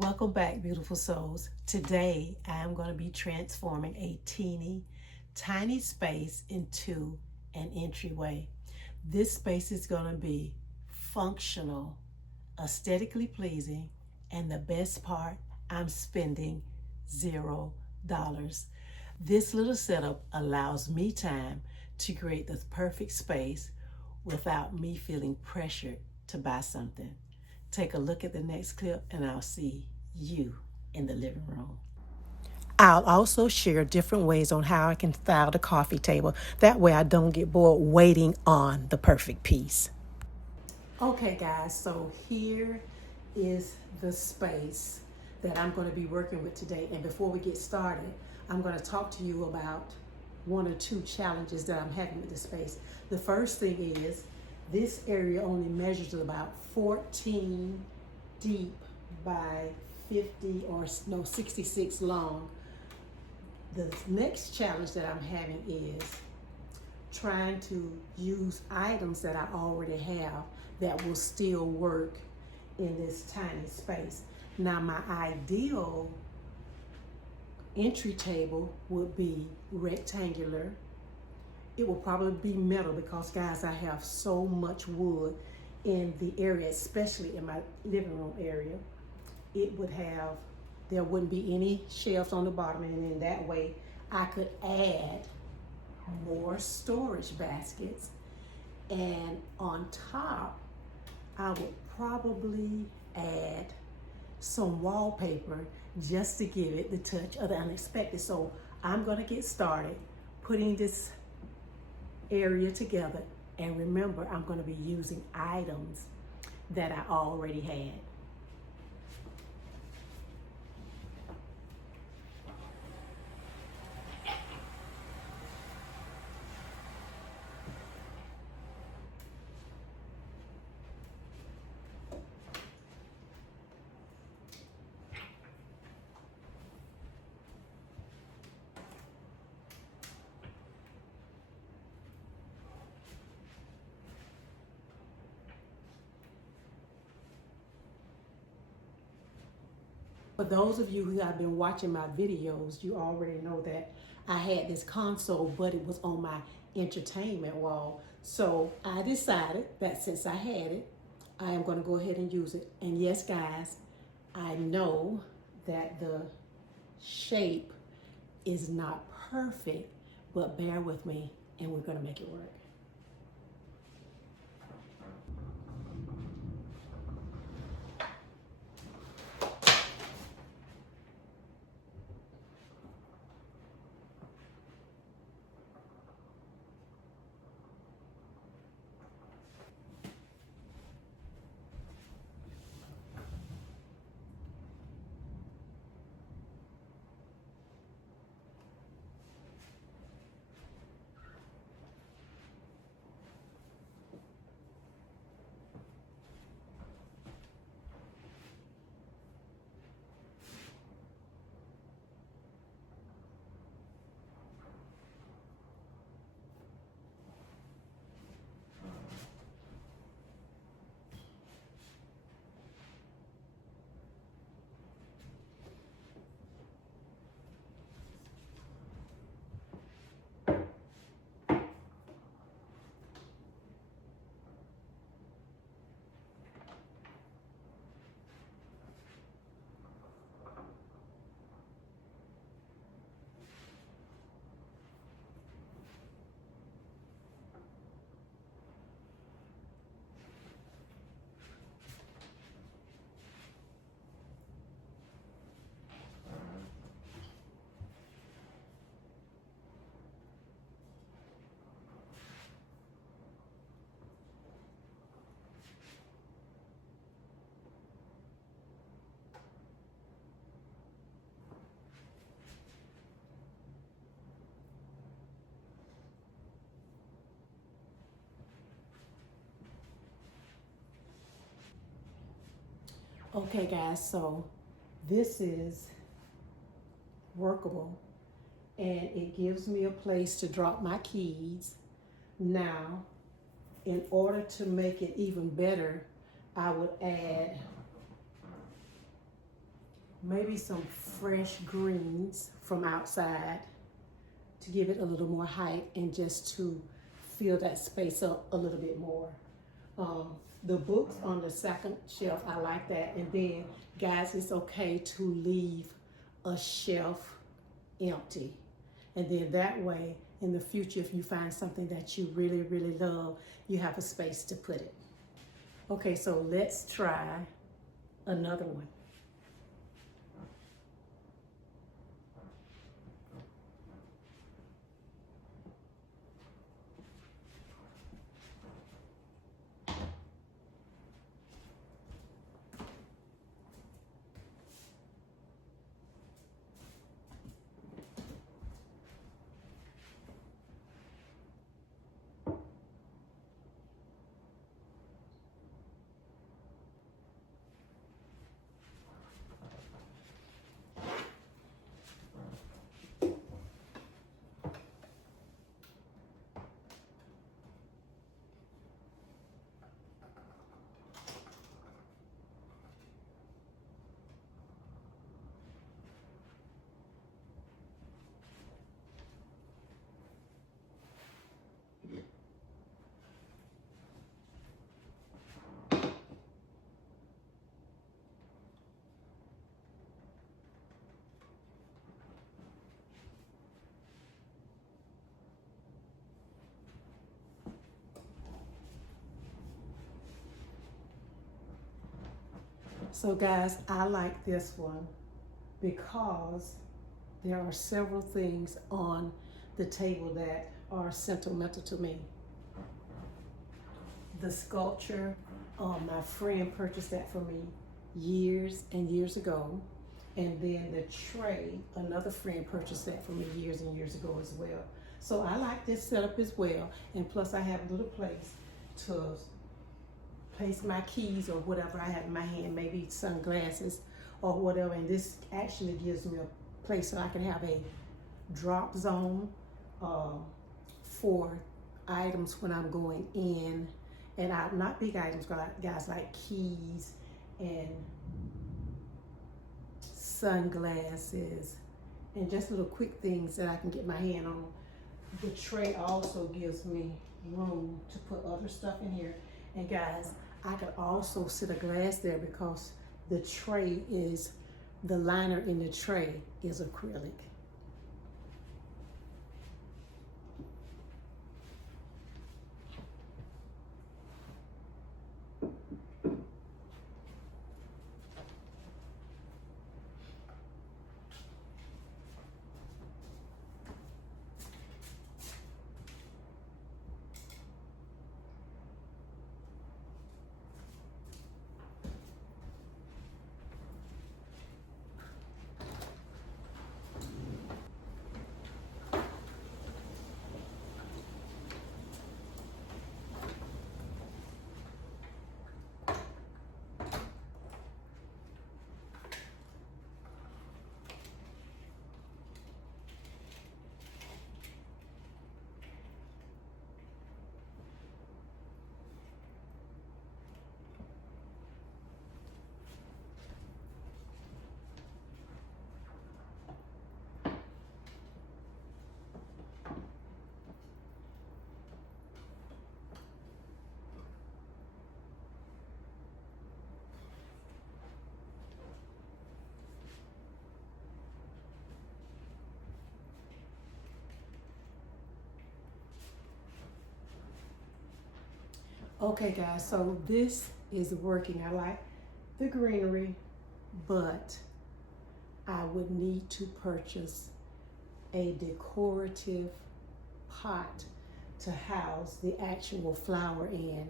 Welcome back, beautiful souls. Today, I am going to be transforming a teeny tiny space into an entryway. This space is going to be functional, aesthetically pleasing, and the best part, I'm spending $0. This little setup allows me time to create the perfect space without me feeling pressured to buy something. Take a look at the next clip and I'll see you in the living room. I'll also share different ways on how I can style the coffee table. That way I don't get bored waiting on the perfect piece. Okay guys, so here is the space that I'm going to be working with today. And before we get started, I'm going to talk to you about one or two challenges that I'm having with the space. The first thing is this area only measures about 14 deep by 50 or no 66 long. The next challenge that I'm having is trying to use items that I already have that will still work in this tiny space. Now my ideal entry table would be rectangular. It will probably be metal because guys, I have so much wood in the area, especially in my living room area. There wouldn't be any shelves on the bottom, and in that way I could add more storage baskets. And on top, I would probably add some wallpaper just to give it the touch of the unexpected. So I'm gonna get started putting this area together. And remember, I'm gonna be using items that I already had. For those of you who have been watching my videos, you already know that I had this console, but it was on my entertainment wall. So I decided that since I had it, I am going to go ahead and use it. And yes, guys, I know that the shape is not perfect, but bear with me and we're going to make it work. Okay guys, so this is workable and it gives me a place to drop my keys. Now, in order to make it even better, I would add maybe some fresh greens from outside to give it a little more height and just to fill that space up a little bit more. The books on the second shelf, I like that. And then, guys, it's okay to leave a shelf empty. And then that way, in the future, if you find something that you really, really love, you have a space to put it. Okay, so let's try another one. So guys, I like this one because there are several things on the table that are sentimental to me. The sculpture, my friend purchased that for me years and years ago. And then the tray, another friend purchased that for me years and years ago as well. So I like this setup as well. And plus I have a little place to place my keys or whatever I have in my hand, maybe sunglasses or whatever. And this actually gives me a place so I can have a drop zone for items when I'm going in and out. Not big items, guys, like keys and sunglasses and just little quick things that I can get my hand on. The tray also gives me room to put other stuff in here. And guys, I could also sit a glass there because the tray is, the liner in the tray is acrylic. Okay guys, so this is working. I like the greenery, but I would need to purchase a decorative pot to house the actual flower in.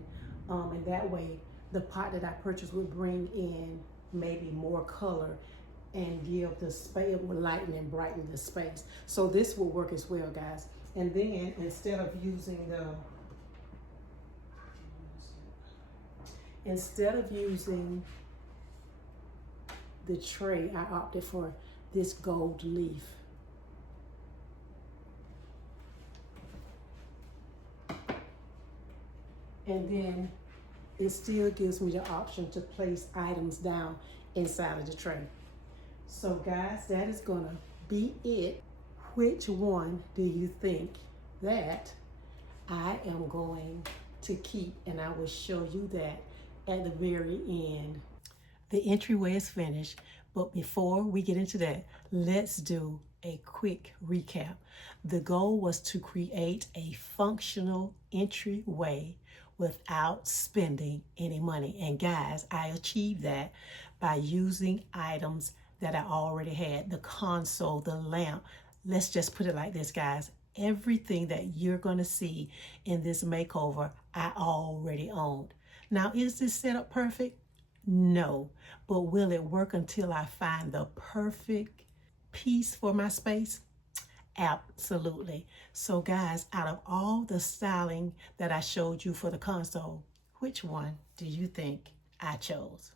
And that way the pot that I purchased would bring in maybe more color and give the space, it would lighten and brighten the space. So this will work as well, guys. And then instead of using the tray, I opted for this gold leaf. And then it still gives me the option to place items down inside of the tray. So guys, that is gonna be it. Which one do you think that I am going to keep? And I will show you that at the very end. The entryway is finished, but before we get into that, let's do a quick recap. The goal was to create a functional entryway without spending any money. And guys, I achieved that by using items that I already had, the console, the lamp. Let's just put it like this, guys. Everything that you're going to see in this makeover, I already owned. Now, is this setup perfect? No, but will it work until I find the perfect piece for my space? Absolutely. So guys, out of all the styling that I showed you for the console, which one do you think I chose?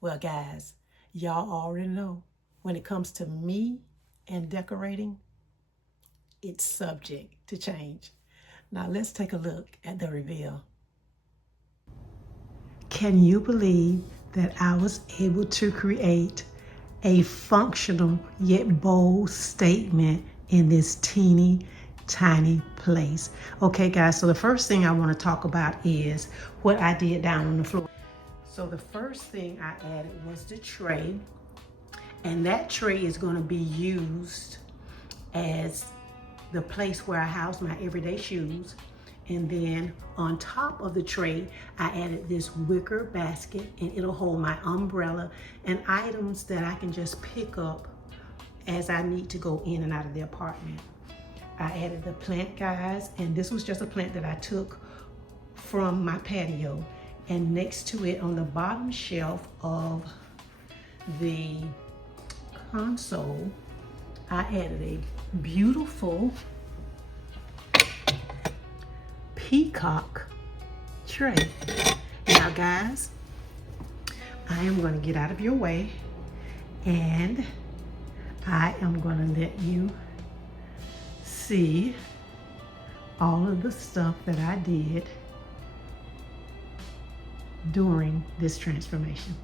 Well, guys, y'all already know when it comes to me and decorating, it's subject to change. Now let's take a look at the reveal. Can you believe that I was able to create a functional yet bold statement in this teeny tiny place? Okay guys, so the first thing I want to talk about is what I did down on the floor. So the first thing I added was the tray, and that tray is going to be used as the place where I house my everyday shoes. And then on top of the tray, I added this wicker basket, and it'll hold my umbrella and items that I can just pick up as I need to go in and out of the apartment. I added the plant, guys, and this was just a plant that I took from my patio. And next to it on the bottom shelf of the console, I added a beautiful peacock tray. Now guys, I am going to get out of your way and I am going to let you see all of the stuff that I did during this transformation.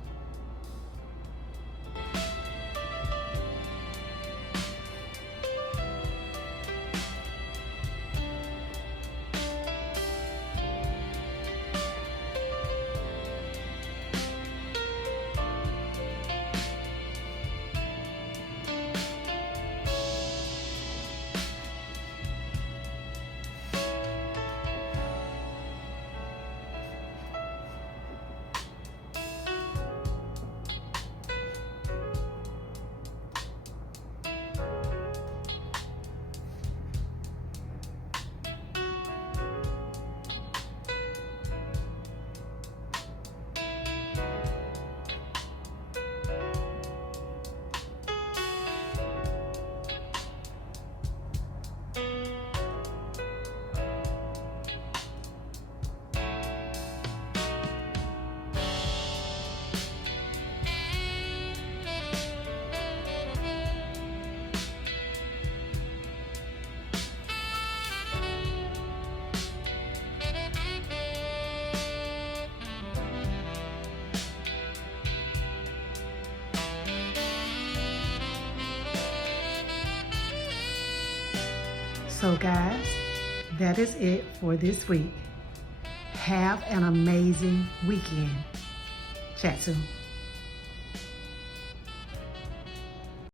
So guys, that is it for this week. Have an amazing weekend. Chat soon.